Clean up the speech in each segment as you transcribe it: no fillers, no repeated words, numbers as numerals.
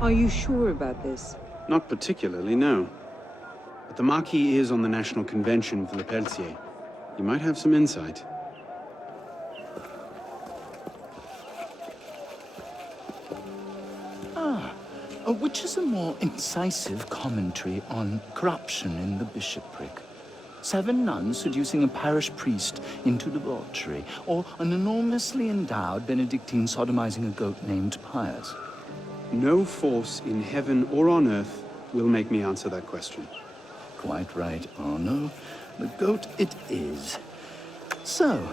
Are you sure about this? Not particularly, no. But the Marquis is on the National Convention for Le Pelletier. You might have some insight. Which is a more incisive commentary on corruption in the bishopric? 7 nuns seducing a parish priest into debauchery, or an enormously endowed Benedictine sodomizing a goat named Pius? No force in heaven or on earth will make me answer that question. Quite right, Arno. The goat it is. So,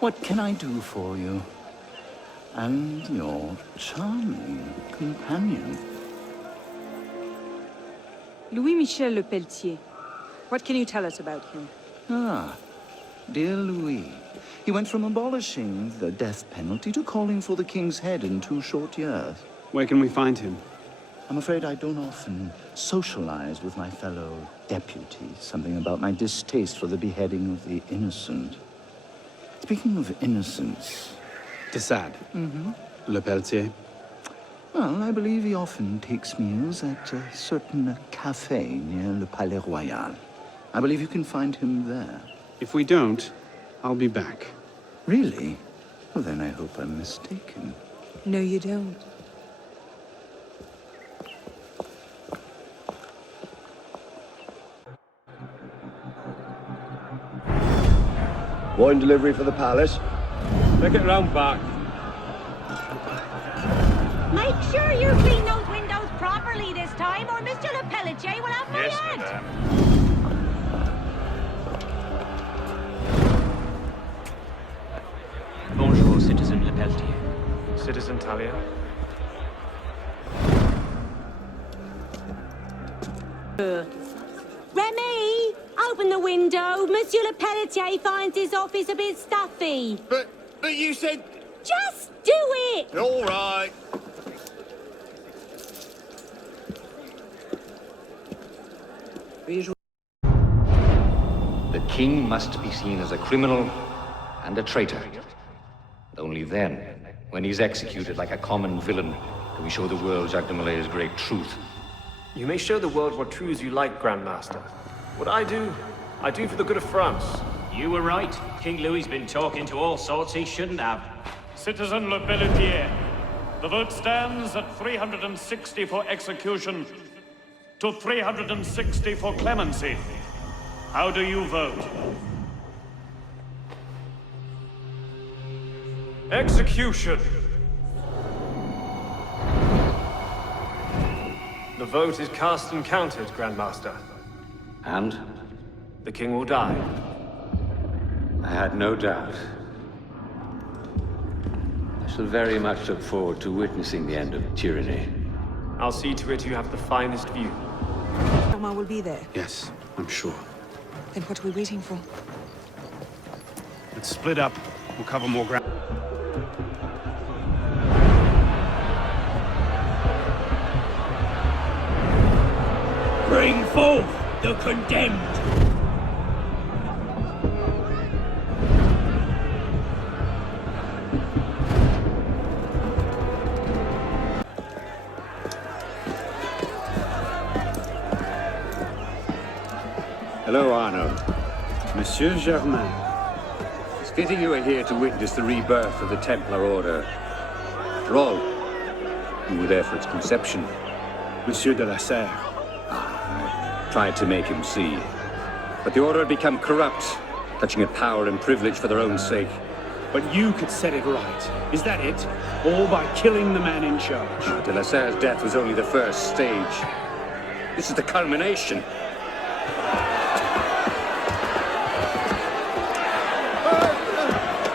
what can I do for you? And your charming companion. Louis-Michel Le Pelletier. What can you tell us about him? Ah, dear Louis. He went from abolishing the death penalty to calling for the king's head in 2 short years. Where can we find him? I'm afraid I don't often socialize with my fellow deputies. Something about my distaste for the beheading of the innocent. Speaking of innocence... De Sade. Le Pelletier. Well, I believe he often takes meals at a certain cafe near Le Palais Royal. I believe you can find him there. If we don't, I'll be back. Really? Well, then I hope I'm mistaken. No, you don't. Wine delivery for the palace. Take it round back. Make sure you clean those windows properly this time, or Mr. Le Pelletier will have my head. Madame. Bonjour, Citizen Le Pelletier. Citizen Talia. Remy, open the window. Monsieur Le Pelletier finds his office a bit stuffy. But you said... Just do it! All right. The king must be seen as a criminal and a traitor. Only then, when he's executed like a common villain, do we show the world Jacques de Malay's great truth. You may show the world what true as you like, Grandmaster. What I do for the good of France. You were right. King Louis's been talking to all sorts he shouldn't have. Citizen Le Pelletier, the vote stands at 360 for execution to 360 for clemency. How do you vote? Execution! The vote is cast and counted, Grandmaster. And? The king will die. I had no doubt. I shall very much look forward to witnessing the end of tyranny. I'll see to it you have the finest view. Omar will be there. Yes, I'm sure. Then what are we waiting for? Let's split up. We'll cover more ground. Bring forth the condemned! Hello, Arno. Monsieur Germain. It's fitting you are here to witness the rebirth of the Templar Order. After all, you were there for its conception. Monsieur de la Serre. I tried to make him see. But the Order had become corrupt, clutching at power and privilege for their own sake. But you could set it right. Is that it? All by killing the man in charge. De la Serre's death was only the first stage. This is the culmination.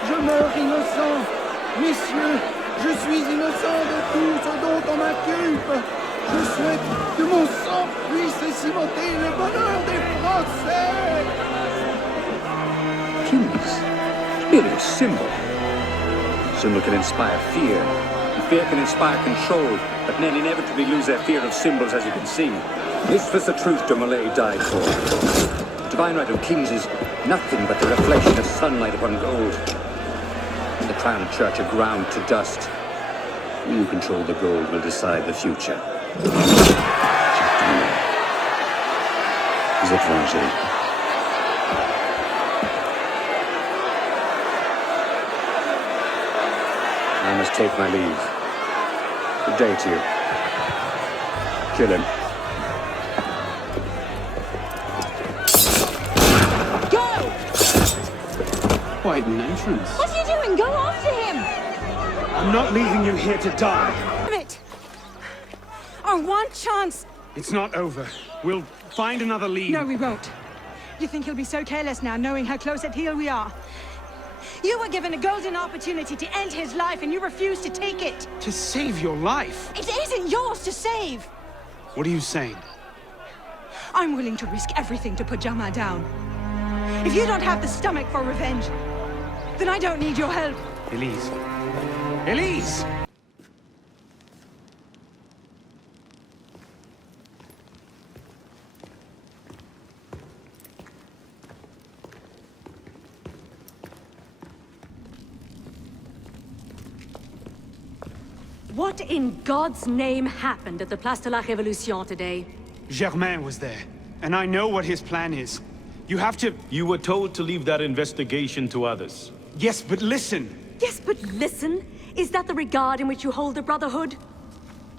Je meurs innocent. Messieurs, je suis innocent de tout ce dont on m'inculpe. Je souhaite que mon sang puisse cimenter le bonheur des Français. Kings. Really a symbol. Symbol can inspire fear. And fear can inspire control. But men inevitably lose their fear of symbols, as you can see. This was the truth de Molay died for. The divine right of kings is nothing but the reflection of sunlight upon gold. The crown church are ground to dust. You control the gold will decide the future. Zephyr. I must take my leave. Good day to you. Kill him. Go! Quite an entrance. What are you doing? Go after him! I'm not leaving you here to die. Damn it! Our one chance! It's not over. We'll find another lead. No, we won't. You think he'll be so careless now, knowing how close at heel we are? You were given a golden opportunity to end his life, and you refused to take it. To save your life? It isn't yours to save. What are you saying? I'm willing to risk everything to put Germain down. If you don't have the stomach for revenge, then I don't need your help. Elise. Elise! What in God's name happened at the Place de la Révolution today? Germain was there, and I know what his plan is. You have to... You were told to leave that investigation to others. Yes, but listen. Yes, but listen. Is that the regard in which you hold the Brotherhood?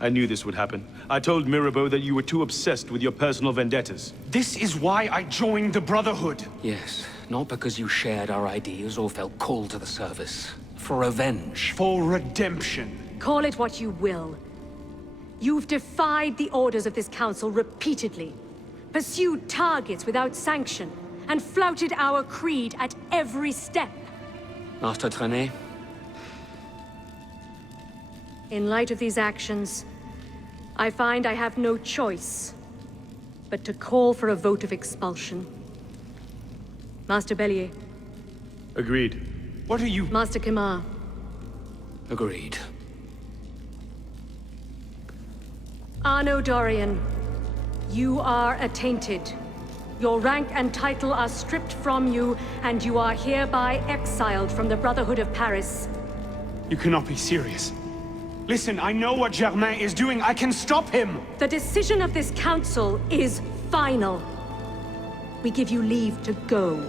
I knew this would happen. I told Mirabeau that you were too obsessed with your personal vendettas. This is why I joined the Brotherhood. Yes, not because you shared our ideas or felt called to the service. For revenge. For redemption. Call it what you will. You've defied the orders of this council repeatedly, pursued targets without sanction, and flouted our creed at every step. Master Trenet? In light of these actions, I find I have no choice but to call for a vote of expulsion. Master Bellier. Agreed. What are you... Master Kimar. Agreed. Arno Dorian, you are attainted. Your rank and title are stripped from you, and you are hereby exiled from the Brotherhood of Paris. You cannot be serious. Listen, I know what Germain is doing. I can stop him! The decision of this council is final. We give you leave to go.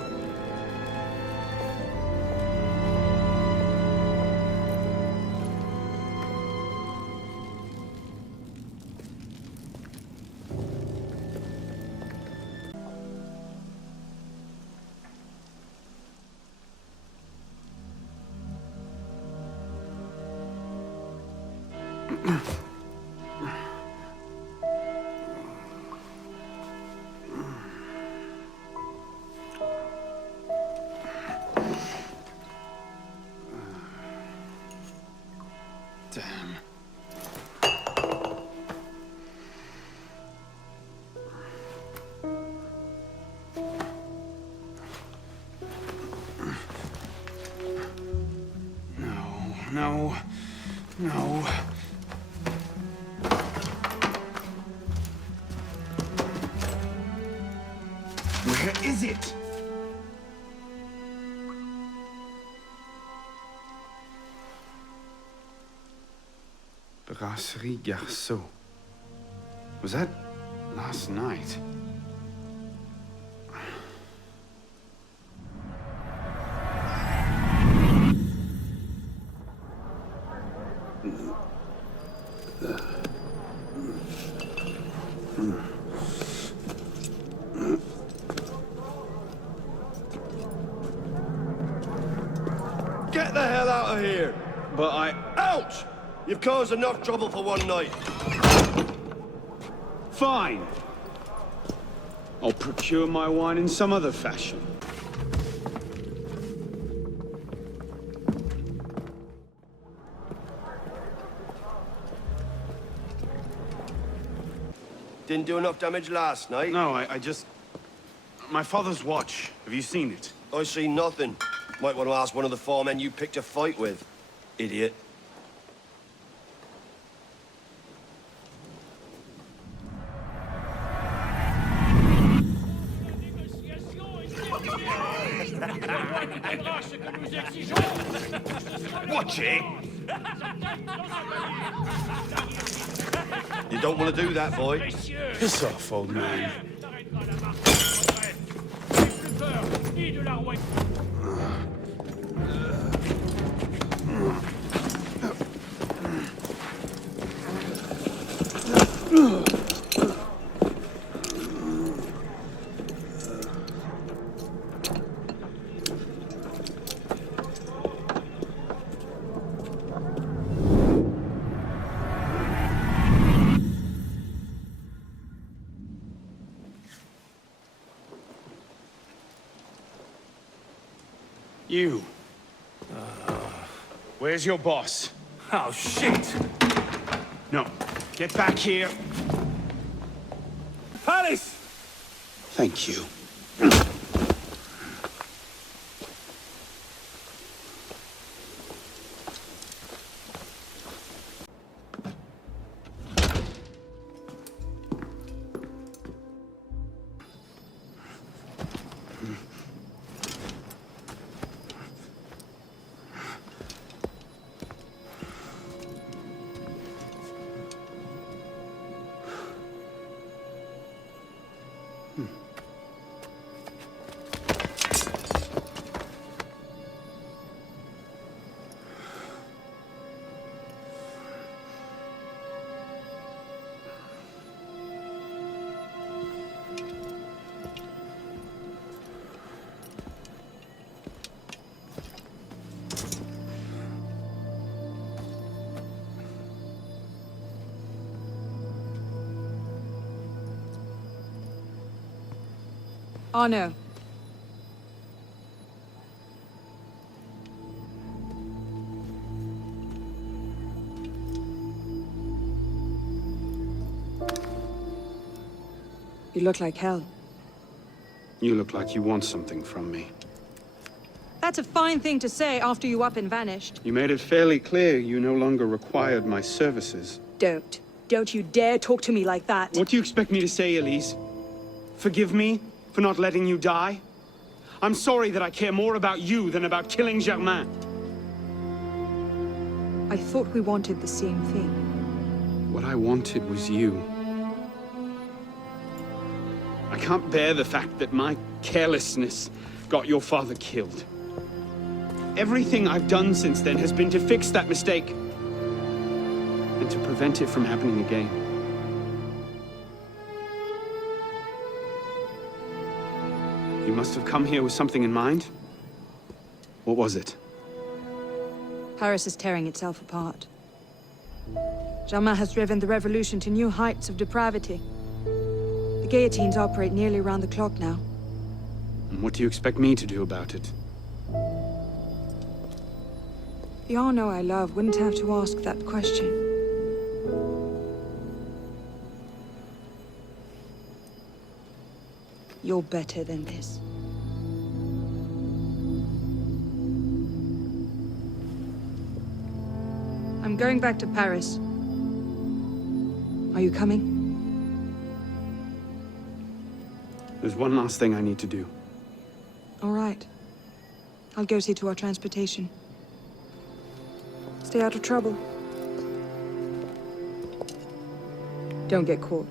Damn. No. Where is it? Brasserie Garceau. Was that last night? Get the hell out of here! But Ouch! You've caused enough trouble for one night. Fine. I'll procure my wine in some other fashion. Didn't do enough damage last night. No, I just... My father's watch. Have you seen it? I see nothing. Might want to ask one of the foremen you picked a fight with. Idiot. Watch it! You don't want to do that, boy. Piss off, old man. You. Where's your boss? Oh, shit! No. Get back here. Paris! Thank you. Arno. You look like hell. You look like you want something from me. That's a fine thing to say after you up and vanished. You made it fairly clear you no longer required my services. Don't. Don't you dare talk to me like that. What do you expect me to say, Elise? Forgive me for not letting you die? I'm sorry that I care more about you than about killing Germain. I thought we wanted the same thing. What I wanted was you. I can't bear the fact that my carelessness got your father killed. Everything I've done since then has been to fix that mistake and to prevent it from happening again. You must have come here with something in mind. What was it? Paris is tearing itself apart. Germain has driven the revolution to new heights of depravity. The guillotines operate nearly around the clock now. And what do you expect me to do about it? The Arno I love wouldn't have to ask that question. You're better than this. I'm going back to Paris. Are you coming? There's one last thing I need to do. All right. I'll go see to our transportation. Stay out of trouble. Don't get caught.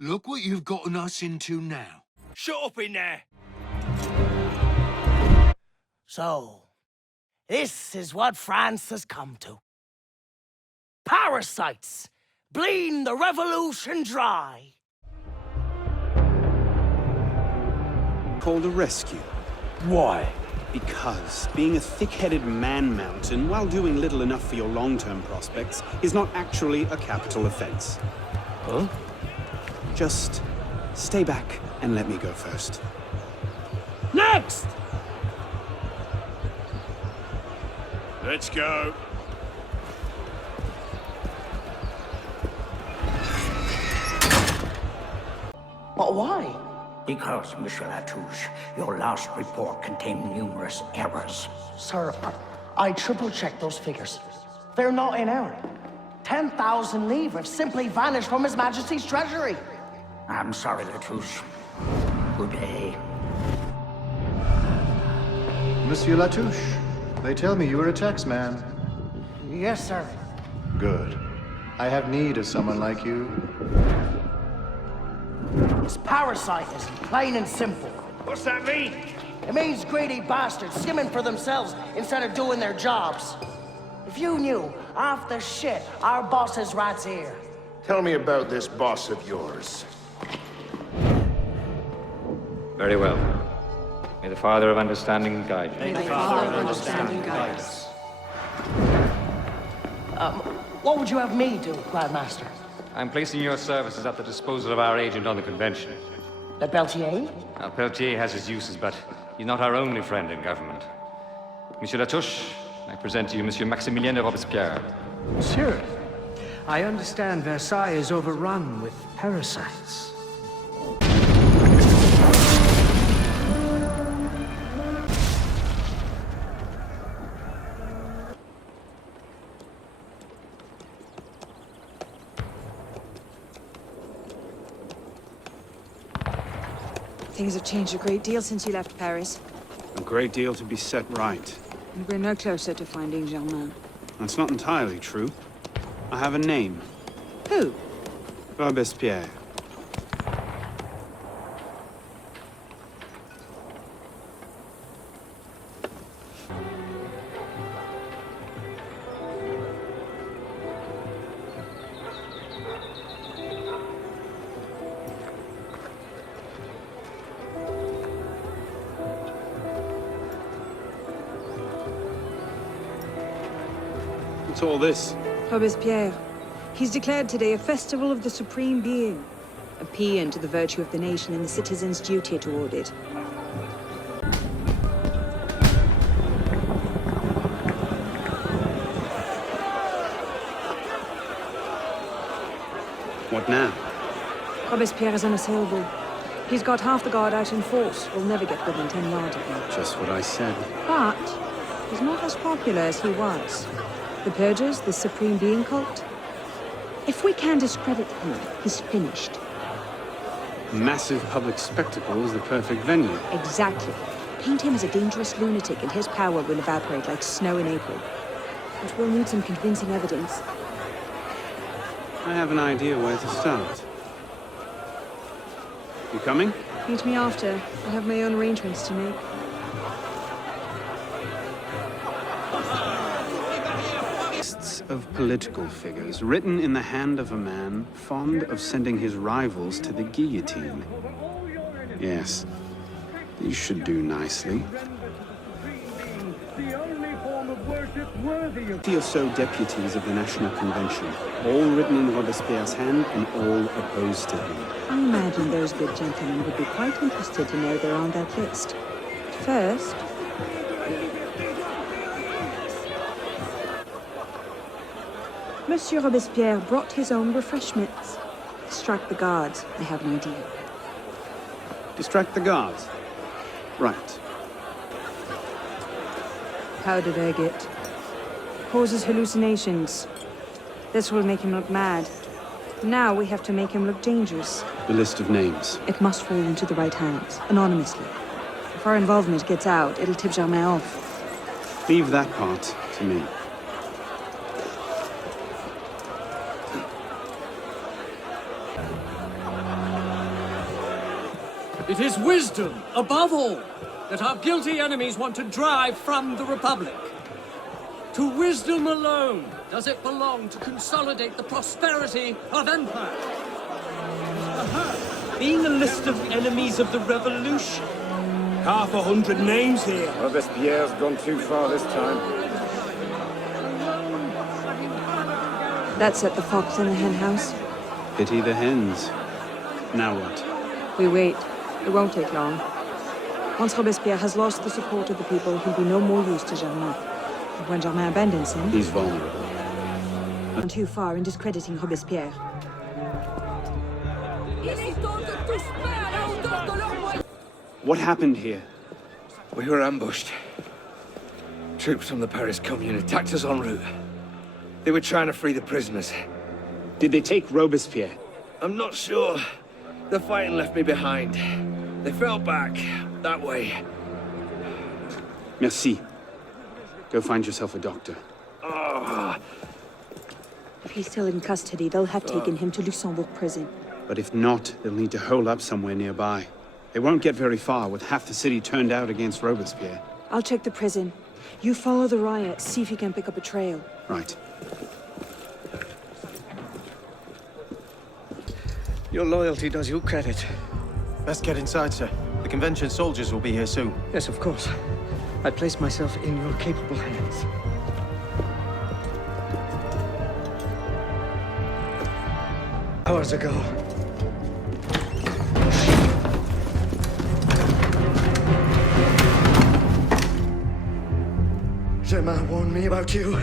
Look what you've gotten us into now. Shut up in there! So, this is what France has come to. Parasites, bleeding the revolution dry. Called a rescue. Why? Because being a thick-headed man-mountain, while doing little enough for your long-term prospects, is not actually a capital offense. Huh? Just stay back and let me go first. Next! Let's go. But why? Because, Monsieur Latouche, your last report contained numerous errors. Sir, I triple-checked those figures. They're not in error. 10,000 livres simply vanished from His Majesty's treasury. I'm sorry, Latouche. Good day. Monsieur Latouche, they tell me you are a taxman. Yes, sir. Good. I have need of someone like you. It's parasitism, plain and simple. What's that mean? It means greedy bastards skimming for themselves instead of doing their jobs. If you knew half the shit our bosses rats here. Tell me about this boss of yours. Very well. May the Father of Understanding guide you. May the Father of Understanding guide us. What would you have me do, Grandmaster? I'm placing your services at the disposal of our agent on the convention. Le Peltier? Now, Peltier has his uses, but he's not our only friend in government. Monsieur Latouche, I present to you Monsieur Maximilien de Robespierre. Monsieur, I understand Versailles is overrun with parasites. Things have changed a great deal since you left Paris. A great deal to be set right. And we're no closer to finding Germain. That's not entirely true. I have a name. Who? Robespierre. What's all this? Robespierre. He's declared today a festival of the Supreme Being. A paean to the virtue of the nation and the citizens' duty toward it. What now? Robespierre is unassailable. He's got half the guard out in force. We'll never get within 10 yards of him. Just what I said. But he's not as popular as he was. The Purgers, the Supreme Being cult. If we can discredit him, he's finished. Massive public spectacle is the perfect venue. Exactly. Paint him as a dangerous lunatic and his power will evaporate like snow in April. But we'll need some convincing evidence. I have an idea where to start. You coming? Meet me after. I have my own arrangements to make. Lists of political figures written in the hand of a man fond of sending his rivals to the guillotine. Yes, these should do nicely. The or so deputies of the National Convention, all written in Robespierre's hand and all opposed to him. I imagine those good gentlemen would be quite interested to know they're on that list. First, Monsieur Robespierre brought his own refreshments. Distract the guards. I have an idea. Distract the guards? Right. Powdered agate. Causes hallucinations. This will make him look mad. Now we have to make him look dangerous. The list of names. It must fall into the right hands, anonymously. If our involvement gets out, it'll tip Germain off. Leave that part to me. It is wisdom, above all, that our guilty enemies want to drive from the Republic. To wisdom alone does it belong to consolidate the prosperity of empire. Being a list of enemies of the revolution. 100 names here. Robespierre's gone too far this time. That set the fox in the hen house. Pity the hens. Now what? We wait. It won't take long. Once Robespierre has lost the support of the people, he'll be no more use to Germain. And when Germain abandons him, He's vulnerable. gone too far in discrediting Robespierre. What happened here? We were ambushed. Troops from the Paris Commune attacked us en route. They were trying to free the prisoners. Did they take Robespierre? I'm not sure. The fighting left me behind. They fell back, that way. Merci. Go find yourself a doctor. Oh. If he's still in custody, they'll have taken him to Luxembourg prison. But if not, they'll need to hole up somewhere nearby. They won't get very far with half the city turned out against Robespierre. I'll check the prison. You follow the riot, see if you can pick up a trail. Right. Your loyalty does you credit. Best get inside, sir. The convention soldiers will be here soon. Yes, of course. I place myself in your capable hands. Hours ago, Germain warned me about you.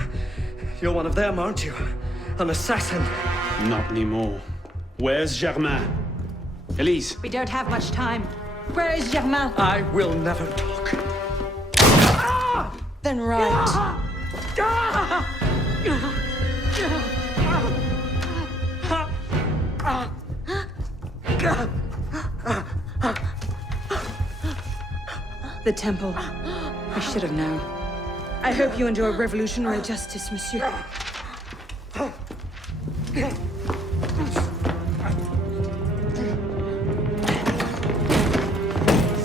You're one of them, aren't you? An assassin. Not anymore. Where's Germain? Elise. We don't have much time. Where is Germain? I will never talk. Then right. The temple. I should have known. I hope you enjoy revolutionary justice, monsieur.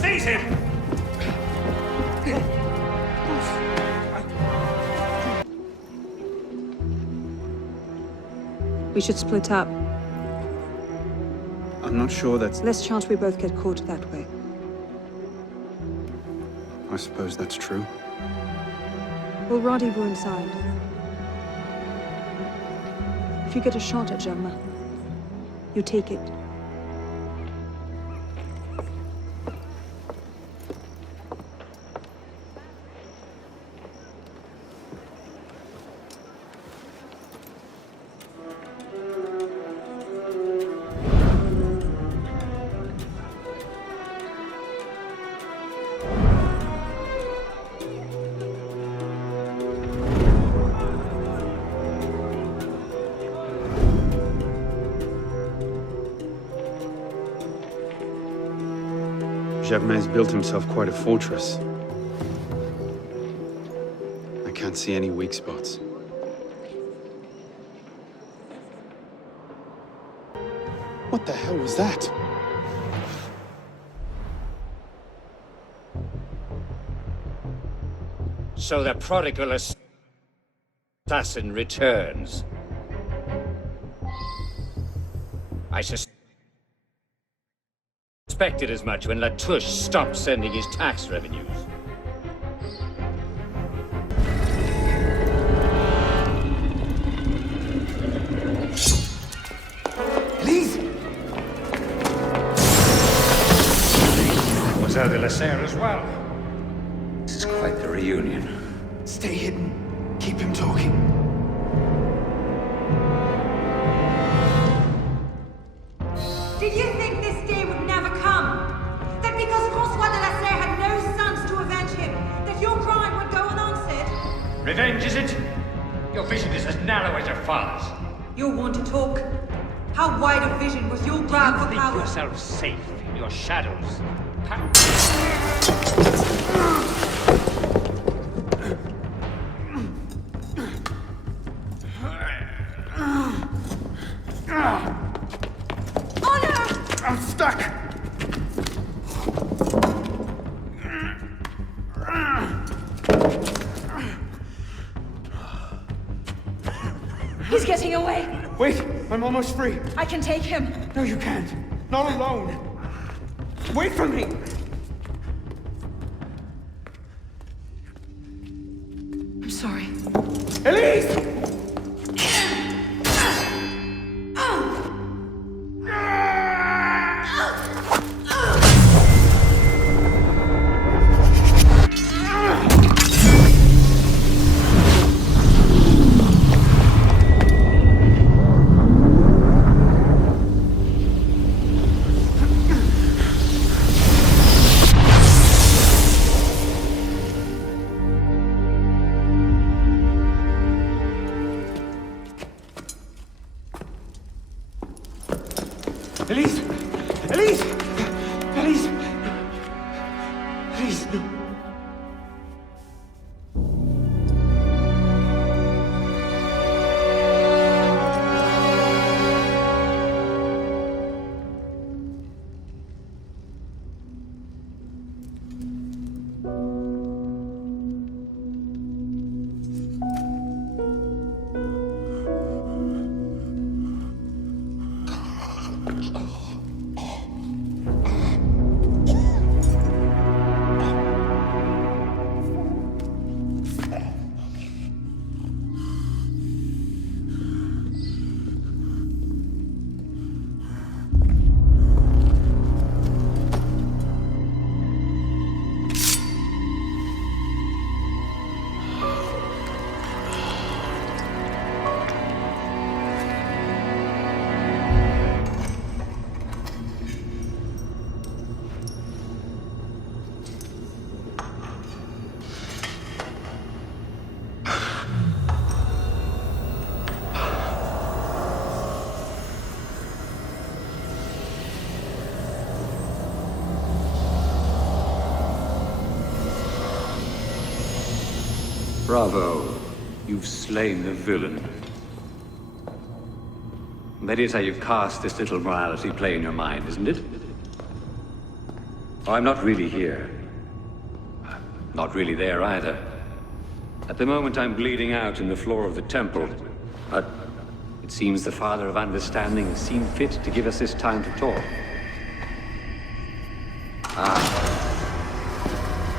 Seize him! We should split up. I'm not sure that's... Less chance we both get caught that way. I suppose that's true. We'll rendezvous inside. If you get a shot at Germain, you take it. Germain's built himself quite a fortress. I can't see any weak spots. What the hell was that? So the prodigal assassin returns. I suspected as much when Latouche stopped sending his tax revenues. Please! Mademoiselle de la Serre as well. This is quite the reunion. Stay hidden. Keep him talking. Did you think this day would never come? That because Francois de la Serre had no sons to avenge him, that your crime would go unanswered? Revenge, is it? Your vision is as narrow as your father's. You're one to talk. How wide a vision was your grab for Think power? yourself safe in your shadows. I'm stuck! He's getting away! Wait, I'm almost free. I can take him. No, you can't. Not alone. Wait for me! I'm sorry. Elise! Elise! Elise! Elise! Elise, no. Bravo. You've slain the villain. That is how you cast this little morality play in your mind, isn't it? Oh, I'm not really here. Not really there either. At the moment, I'm bleeding out in the floor of the temple. But it seems the Father of Understanding has seen fit to give us this time to talk.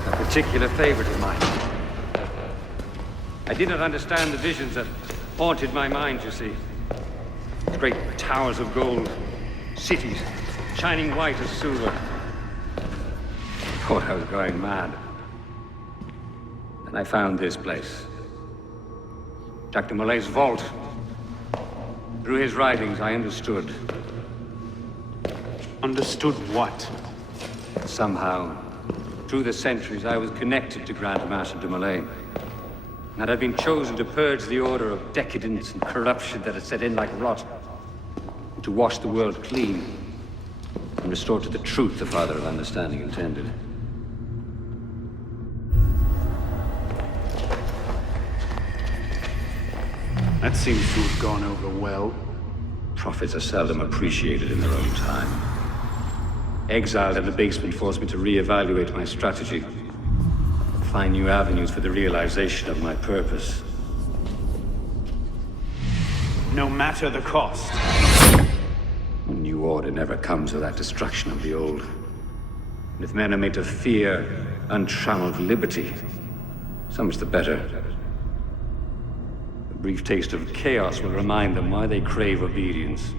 A particular favorite of mine. I did not understand the visions that haunted my mind, you see. Great towers of gold, cities, shining white as silver. Thought I was going mad. And I found this place. Jack de Molay's vault. Through his writings, I understood. Understood what? Somehow, through the centuries, I was connected to Grand Master de Molay. And I've been chosen to purge the order of decadence and corruption that had set in like rot, and to wash the world clean, and restore to the truth the Father of Understanding intended. That seems to have gone over well. Prophets are seldom appreciated in their own time. Exiled in the basement forced me to reevaluate my strategy. Find new avenues for the realization of my purpose. No matter the cost. A new order never comes without destruction of the old. And if men are made to fear untrammeled liberty, so much the better. A brief taste of chaos will remind them why they crave obedience.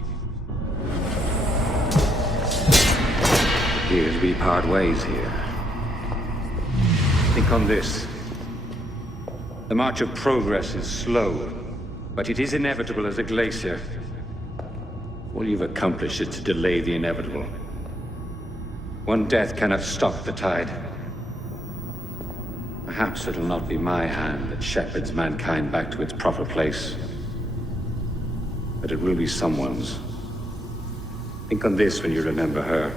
It appears we part ways here. Think on this. The march of progress is slow, but it is inevitable as a glacier. All you've accomplished is to delay the inevitable. One death cannot stop the tide. Perhaps it'll not be my hand that shepherds mankind back to its proper place. But it will be someone's. Think on this when you remember her.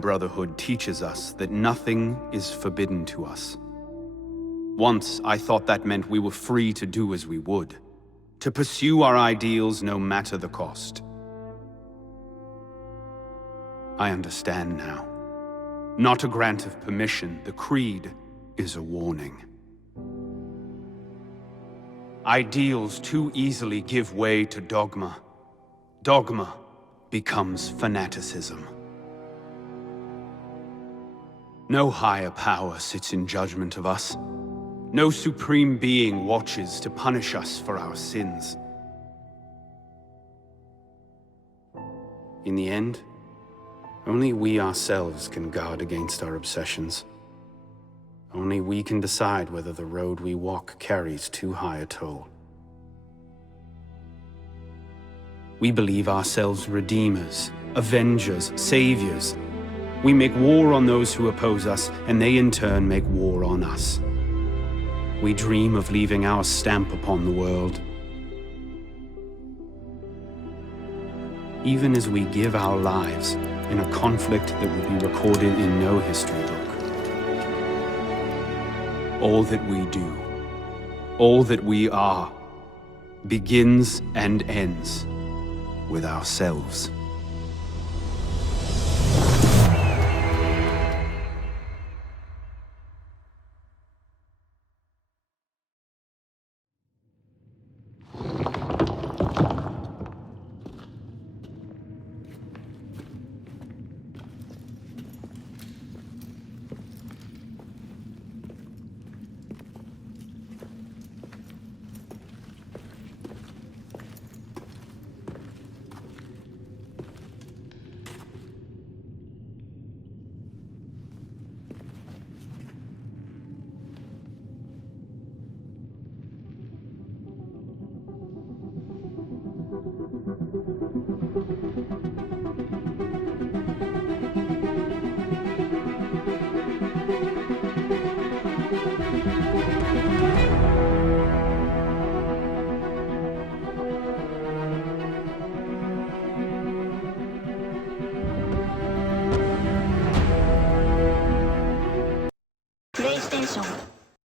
Brotherhood teaches us that nothing is forbidden to us. Once, I thought that meant we were free to do as we would, to pursue our ideals no matter the cost. I understand now. Not a grant of permission, the creed is a warning. Ideals too easily give way to dogma. Dogma becomes fanaticism. No higher power sits in judgment of us. No supreme being watches to punish us for our sins. In the end, only we ourselves can guard against our obsessions. Only we can decide whether the road we walk carries too high a toll. We believe ourselves redeemers, avengers, saviors. We make war on those who oppose us, and they in turn make war on us. We dream of leaving our stamp upon the world. Even as we give our lives in a conflict that will be recorded in no history book. All that we do, all that we are, begins and ends with ourselves.